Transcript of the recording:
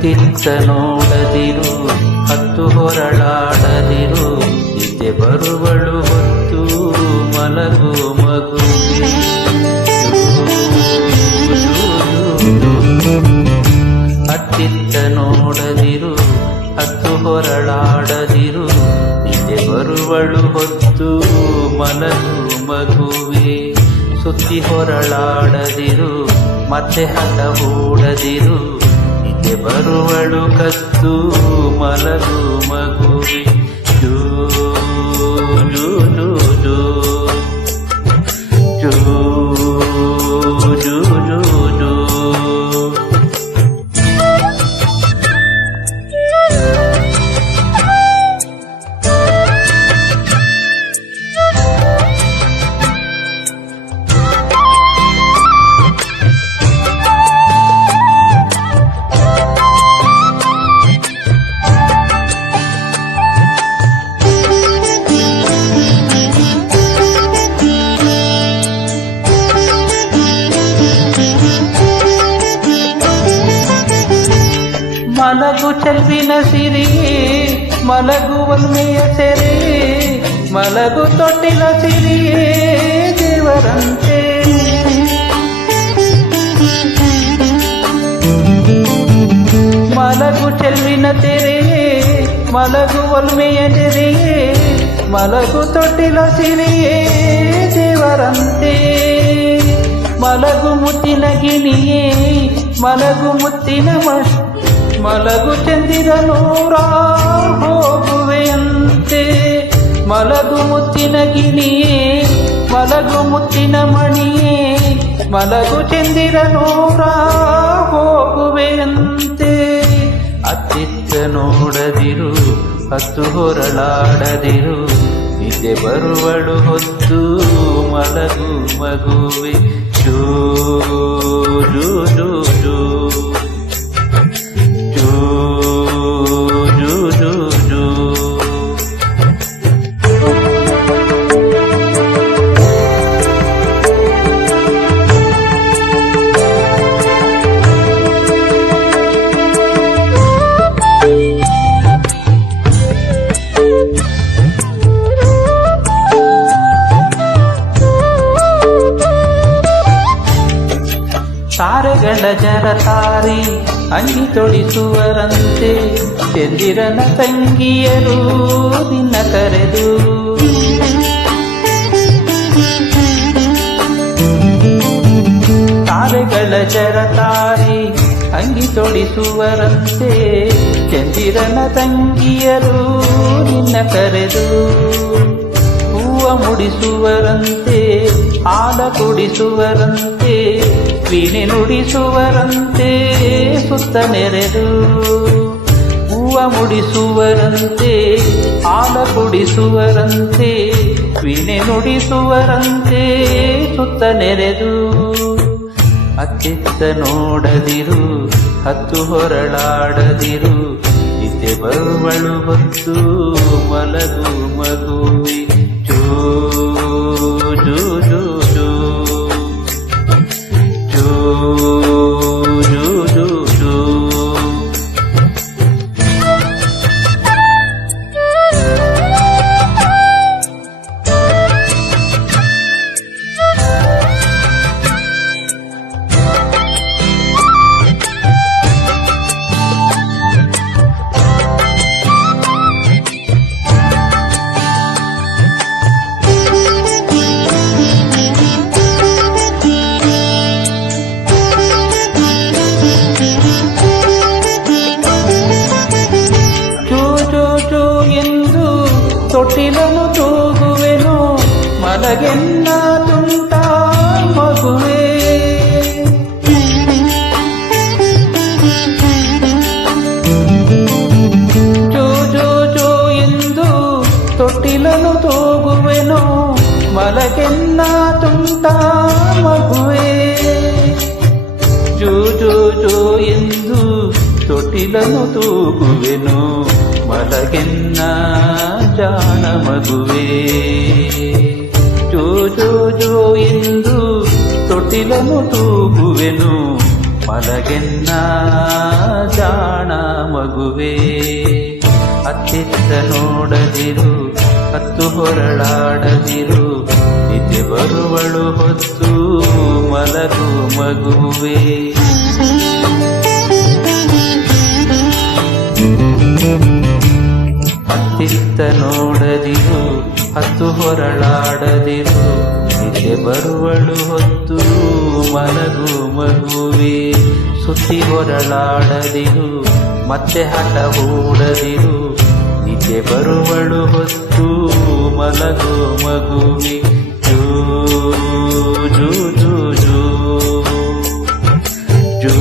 ಅತ್ತಿತ್ತ ನೋಡದಿರು, ಹತ್ತು ಹೊರಳಾಡದಿರು, ನಿದ್ದೆ ಬರುವಳು ಹೊತ್ತು ಮಲಗು ಮಗುವೆ. ಅತ್ತಿತ್ತ ನೋಡದಿರು, ಹತ್ತು ಹೊರಳಾಡದಿರು, ನಿದ್ದೆ ಬರುವಳು ಹೊತ್ತು ಮಲಗು ಮಗುವೆ. ಸುತ್ತಿ ಹೊರಳಾಡದಿರು, ಮತ್ತೆ ಹಠ ಹೂಡದಿರು, ನಿದ್ದೆ ಬರುವಳು ಕತ್ತು ಮಲಗು ಮಗುವೆ. ಜೂ ಜೂ ಜೂ ಜೂ ಜೂ ಜೂ ಜೂ ಜೂ. ಮಲಗು ಚೆಲ್ವಿನ ಸಿರಿಯೇ, ಮಲಗು ಒಲ್ಮೆಯ ಸೆರೆಯೇ, ಮಲಗು ತೊಟ್ಟಿಲ ಸಿರಿಯೇ ದೇವರಂತೆ. ಮಲಗು ಚೆಲ್ವಿನ ತೆರೆಯೇ, ಮಲಗು ಒಲ್ಮೆಯ ತೆರೆಯೇ, ಮಲಗು ತೊಟ್ಟಿಲ ಸಿರಿಯೇ ದೇವರಂತೆ. ಮಲಗು ಮುತ್ತಿನ ಗಿಣಿಯೇ, ಮಲಗು ಮುತ್ತಿನ ಮಲಗು ಚಂದಿರ ನೂರ ಹೋಗುವೆಯಂತೆ. ಮಲಗು ಮುತ್ತಿನ ಗಿಣಿಯೇ, ಮಲಗು ಮುತ್ತಿನ ಮಣಿಯೇ, ಮಲಗು ಚಂದಿರ ನೂರ ಹೋಗುವೆಯಂತೆ. ಅತ್ತಿತ್ತ ನೋಡದಿರು, ಹತ್ತು ಹೊರಳಾಡದಿರು, ನಿದ್ದೆ ಬರುವಳು ಹೊತ್ತು ಮಲಗು ಮಗುವೆ. ಜೂ ಜೂ ಜೂ ಜೂ ತಾರೆಗಳ ಜರತಾರಿ ಅಂಗಿ ತೊಡಿಸುವರಂತೆ, ಚಂದಿರನ ತಂಗಿಯರು ನಿನ್ನ ಕರೆದು. ತಾರೆಗಳ ಜರತಾರಿ ಅಂಗಿ ತೊಡಿಸುವರಂತೆ, ಚಂದಿರನ ತಂಗಿಯರು ನಿನ್ನ ಕರೆದು. ಹೂವ ಮುಡಿಸುವರಂತೆ, ಹಾಲ ಕುಡಿಸುವರಂತೆ, ವೀಣೆ ನುಡಿಸುವರಂತೆ ಸುತ್ತ ನೆರೆದು. ಹೂವ ಮುಡಿಸುವರಂತೆ, ಹಾಲ ಕುಡಿಸುವರಂತೆ, ವೀಣೆ ನುಡಿಸುವರಂತೆ ಸುತ್ತ ನೆರೆದು. ಅತ್ತಿತ್ತ ನೋಡದಿರು, ಹತ್ತು ಹೊರಳಾಡದಿರು, ನಿದ್ದೆ ಬರುವಳು ಹೊತ್ತು ಮಲಗು ಮಗುವೆ. ಜೂ ಜೂ ಜೂ ಜೂ ಜೂ ಜೂ ಜೂ ಜೂ. ತೊಟ್ಟಿಲನು ತೂಗುವೆನು, ಮಲಗೆನ್ನ ತುಂಟ ಮಗುವೆ. ಜೋ ಜೋ ಜೋ ಎಂದು ತೊಟ್ಟಿಲನು ತೂಗುವೆನು, ಮಲಗೆನ್ನ ತುಂಟ ಮಗುವೆ. ಜೋ ಜೋ ಜೋ ಎಂದು ತೊಟ್ಟಿಲನು ತೂಗುವೆನು, ಮಲಗೆನ್ನ ಜಾಣ ಮಗುವೆ. ಜೋ ಜೋ ಜೋ ಎಂದು ತೊಟ್ಟಿಲನು ತೂಗುವೆನು, ಮಲಗೆನ್ನ ಜಾಣ ಮಗುವೆ. ಅತ್ತಿತ್ತ ನೋಡದಿರು, ಹತ್ತು ಹೊರಳಾಡದಿರು, ನಿದ್ದೆ ಬರುವಳು ಹೊತ್ತು ಮಲಗು ಮಗುವೆ. ಅತ್ತಿತ್ತ ನೋಡದಿರು, ಹತ್ತು ಹೊರಳಾಡದಿರು, ನಿದ್ದೆ ಬರುವಳು ಹೊತ್ತು ಮಲಗು ಮಗುವೆ. ಸುತ್ತಿ ಹೊರಳಾಡದಿರು, ಮತ್ತೆ ಹಠ ಹೂಡದಿರು, ನಿದ್ದೆ ಬರುವಳು ಹೊತ್ತು ಮಲಗು ಮಗುವೆ. ಜೂ ಜೂ ಜೂ ಜೂ ಜೂ